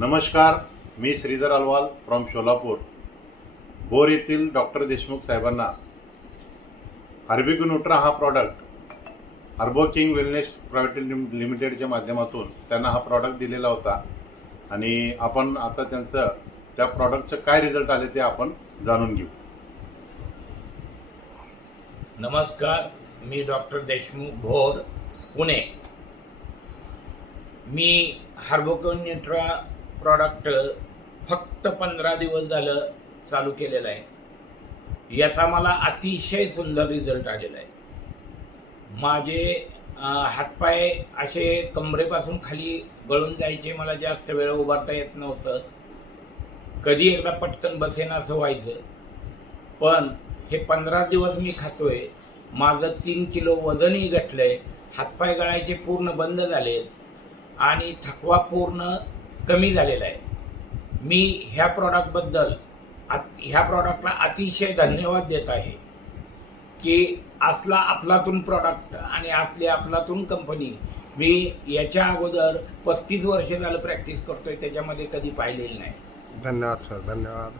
नमस्कार, मी Shridhar Alwal from Solapur. Bore येथील doctor Deshmukh साहेबांना हर्बिक्युन्यूट्रा हा प्रॉडक्ट हर्बो किंग वेलनेस प्रायव्हेट लिमिटेडच्या माध्यमातून त्यांना हा प्रॉडक्ट दिलेला होता आणि आपण आता त्यांचं त्या प्रॉडक्टचं काय रिझल्ट आले ते आपण जाणून घेऊ. नमस्कार, मी डॉक्टर देशमुख भोर, पुणे. मी हर्बिक्युन्यूट्रा प्रॉडक्ट फक्त 15 दिवस झालं चालू केलेलं आहे. याचा मला अतिशय सुंदर रिझल्ट आलेला आहे. माझे हातपाय असे कमरेपासून खाली गळून जायचे, मला जास्त वेळ उभारता येत नव्हतं, कधी एकदा पटकन बसेन असं व्हायचं. पण हे 15 दिवस मी खातोय, माझं 3 किलो वजनही घटलंय, हातपाय गळायचे पूर्ण बंद झाले आणि थकवा पूर्ण कमी झालेला आहे. मी ह्या प्रॉडक्टला अतिशय धन्यवाद देत आहे की असला अफलातून प्रॉडक्ट आणि असली अफलातून कंपनी मी याच्या अगोदर 35 वर्ष झालं प्रॅक्टिस करतोय, त्याच्यामध्ये कधी पाहिलेली नाही. धन्यवाद सर, धन्यवाद.